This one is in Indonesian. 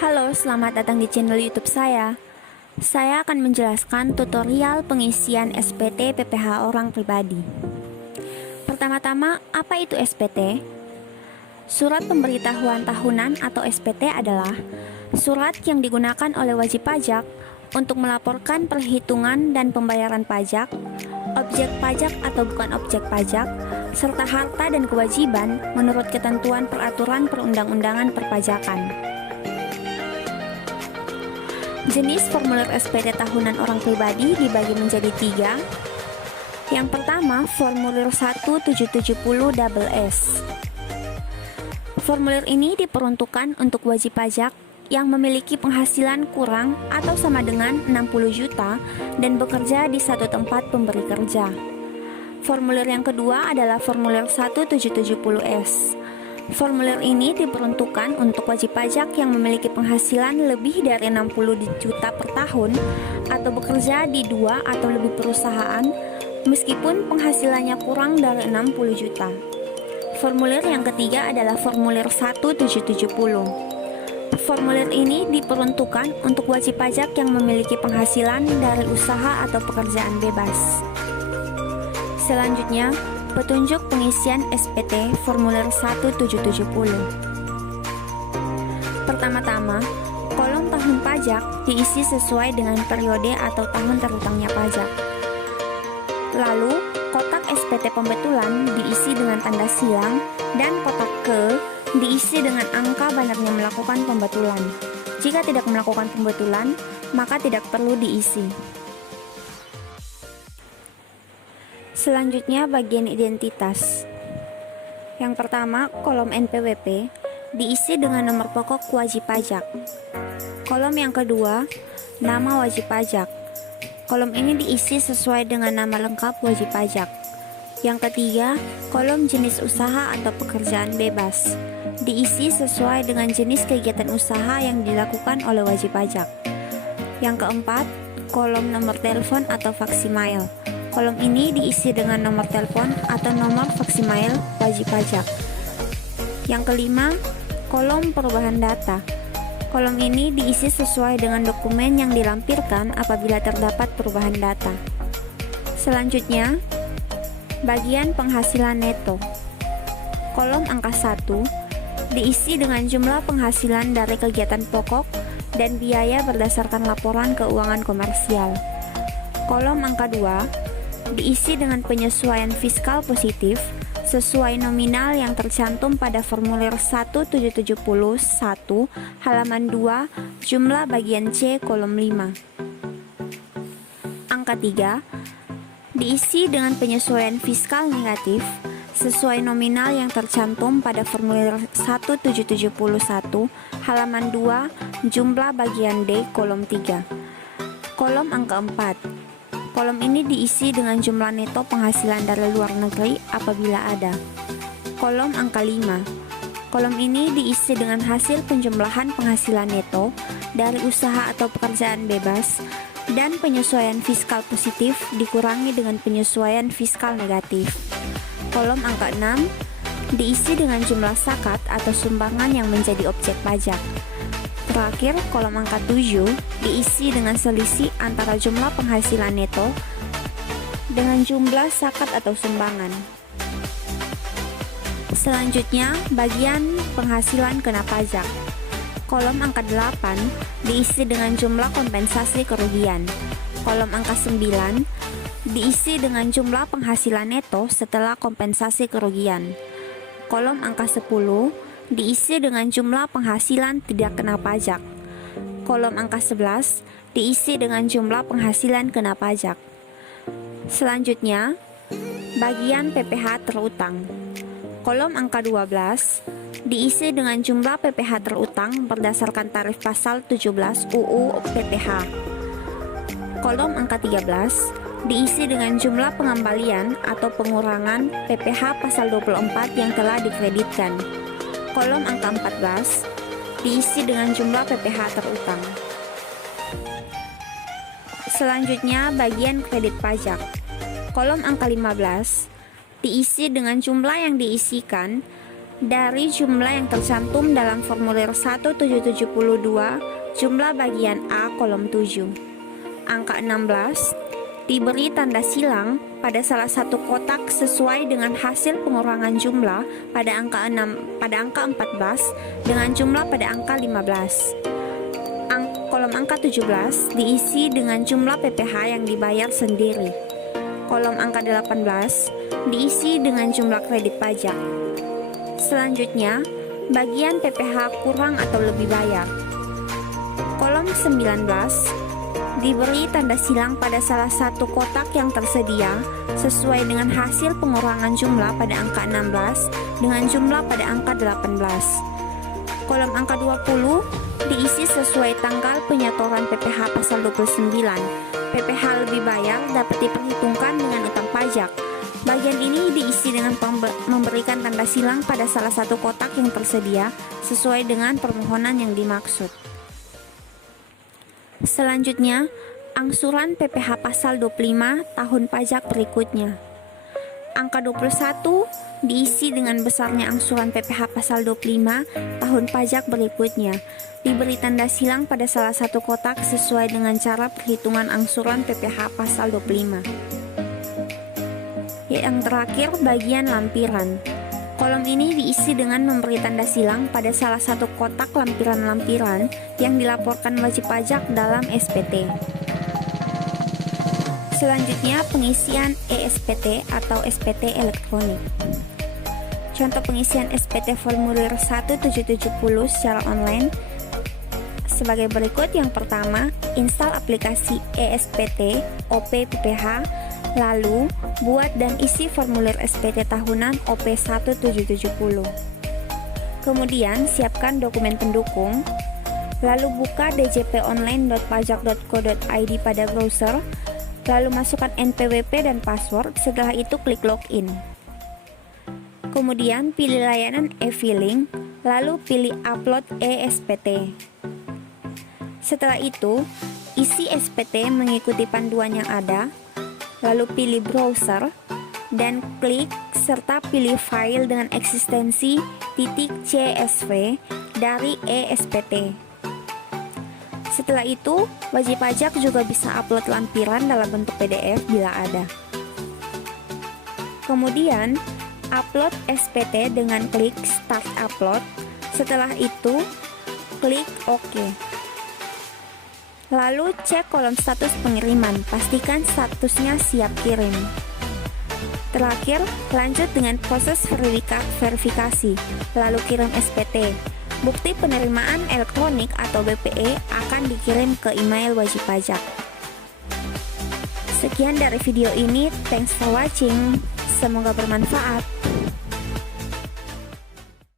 Halo, selamat datang di channel YouTube saya. Saya akan menjelaskan tutorial pengisian SPT PPh orang pribadi. Pertama-tama, apa itu SPT? Surat Pemberitahuan Tahunan atau SPT adalah surat yang digunakan oleh wajib pajak untuk melaporkan perhitungan dan pembayaran pajak, objek pajak atau bukan objek pajak, serta harta dan kewajiban menurut ketentuan peraturan perundang-undangan perpajakan. Jenis formulir SPT tahunan orang pribadi dibagi menjadi 3. Yang pertama, formulir 1770SS. Formulir ini diperuntukkan untuk wajib pajak yang memiliki penghasilan kurang atau sama dengan 60 juta dan bekerja di satu tempat pemberi kerja. Formulir yang kedua adalah formulir 1770S. Formulir ini diperuntukkan untuk wajib pajak yang memiliki penghasilan lebih dari 60 juta per tahun atau bekerja di 2 atau lebih perusahaan meskipun penghasilannya kurang dari 60 juta. Formulir yang ketiga adalah formulir 1770. Formulir ini diperuntukkan untuk wajib pajak yang memiliki penghasilan dari usaha atau pekerjaan bebas. Selanjutnya, petunjuk pengisian SPT formulir 1770. Pertama-tama, kolom tahun pajak diisi sesuai dengan periode atau tahun terhutangnya pajak. Lalu, kotak SPT pembetulan diisi dengan tanda silang dan kotak ke diisi dengan angka benernya melakukan pembetulan. Jika tidak melakukan pembetulan, maka tidak perlu diisi. Selanjutnya bagian identitas. Yang pertama, kolom NPWP diisi dengan nomor pokok wajib pajak. Kolom yang kedua, nama wajib pajak. Kolom ini diisi sesuai dengan nama lengkap wajib pajak. Yang ketiga, kolom jenis usaha atau pekerjaan bebas. Diisi sesuai dengan jenis kegiatan usaha yang dilakukan oleh wajib pajak. Yang keempat, kolom nomor telepon atau faksimail. Kolom ini diisi dengan nomor telepon atau nomor faksimail wajib pajak. Yang kelima, kolom perubahan data. Kolom ini diisi sesuai dengan dokumen yang dilampirkan apabila terdapat perubahan data. Selanjutnya, bagian penghasilan neto. Kolom angka 1 diisi dengan jumlah penghasilan dari kegiatan pokok dan biaya berdasarkan laporan keuangan komersial. Kolom angka 2 diisi dengan penyesuaian fiskal positif sesuai nominal yang tercantum pada formulir 1771 halaman 2 jumlah bagian C kolom 5. Angka 3 diisi dengan penyesuaian fiskal negatif sesuai nominal yang tercantum pada formulir 1771 halaman 2 jumlah bagian D kolom 3. Kolom angka 4. Kolom ini diisi dengan jumlah neto penghasilan dari luar negeri apabila ada. Kolom angka 5. Kolom ini diisi dengan hasil penjumlahan penghasilan neto dari usaha atau pekerjaan bebas dan penyesuaian fiskal positif dikurangi dengan penyesuaian fiskal negatif. Kolom angka 6 diisi dengan jumlah zakat atau sumbangan yang menjadi objek pajak. Terakhir, kolom angka 7 diisi dengan selisih antara jumlah penghasilan neto dengan jumlah zakat atau sumbangan. Selanjutnya, bagian penghasilan kena pajak. Kolom angka 8 diisi dengan jumlah kompensasi kerugian. Kolom angka 9 diisi dengan jumlah penghasilan neto setelah kompensasi kerugian. Kolom angka 10 diisi dengan jumlah penghasilan tidak kena pajak. Kolom angka 11 diisi dengan jumlah penghasilan kena pajak. Selanjutnya, bagian PPh terutang. Kolom angka 12 diisi dengan jumlah PPh terutang berdasarkan tarif pasal 17 UU PPh. Kolom angka 13 diisi dengan jumlah pengembalian atau pengurangan PPh pasal 24 yang telah dikreditkan. Kolom angka 14 diisi dengan jumlah PPh terutang. Selanjutnya, bagian kredit pajak. Kolom angka 15 diisi dengan jumlah yang diisikan Dari jumlah yang tercantum dalam formulir 1772, jumlah bagian A kolom 7. Angka 16 diberi tanda silang pada salah satu kotak sesuai dengan hasil pengurangan jumlah pada angka 14 dengan jumlah pada angka 15. Kolom angka 17 diisi dengan jumlah PPh yang dibayar sendiri. Kolom angka 18 diisi dengan jumlah kredit pajak. Selanjutnya, bagian PPh kurang atau lebih bayar. Kolom 19 diberi tanda silang pada salah satu kotak yang tersedia sesuai dengan hasil pengurangan jumlah pada angka 16 dengan jumlah pada angka 18. Kolom angka 20 diisi sesuai tanggal penyetoran PPh pasal 29. PPh lebih bayar dapat diperhitungkan dengan utang pajak. Bagian ini diisi dengan memberikan tanda silang pada salah satu kotak yang tersedia sesuai dengan permohonan yang dimaksud. Selanjutnya, angsuran PPh pasal 25 tahun pajak berikutnya. Angka 21 diisi dengan besarnya angsuran PPh pasal 25 tahun pajak berikutnya. Diberi tanda silang pada salah satu kotak sesuai dengan cara perhitungan angsuran PPh pasal 25. Yang terakhir, bagian lampiran. Kolom ini diisi dengan memberi tanda silang pada salah satu kotak lampiran-lampiran yang dilaporkan wajib pajak dalam SPT. Selanjutnya, pengisian ESPT atau SPT elektronik. Contoh pengisian SPT formulir 1770 secara online sebagai berikut. Yang pertama, install aplikasi ESPT OP PPh, lalu buat dan isi formulir SPT tahunan OP 1770. Kemudian siapkan dokumen pendukung, lalu buka djponline.pajak.co.id pada browser, lalu masukkan NPWP dan password. Setelah itu klik login. Kemudian pilih layanan e-filing, lalu pilih upload ESPT. Setelah itu, isi SPT mengikuti panduan yang ada, lalu pilih browser dan klik serta pilih file dengan eksistensi .csv dari ESPT. Setelah itu, wajib pajak juga bisa upload lampiran dalam bentuk PDF bila ada. Kemudian, upload SPT dengan klik Start Upload. Setelah itu, klik OK. Lalu cek kolom status pengiriman, pastikan statusnya siap kirim. Terakhir, lanjut dengan proses verifikasi, lalu kirim SPT. Bukti penerimaan elektronik atau BPE akan dikirim ke email wajib pajak. Sekian dari video ini, thanks for watching, semoga bermanfaat.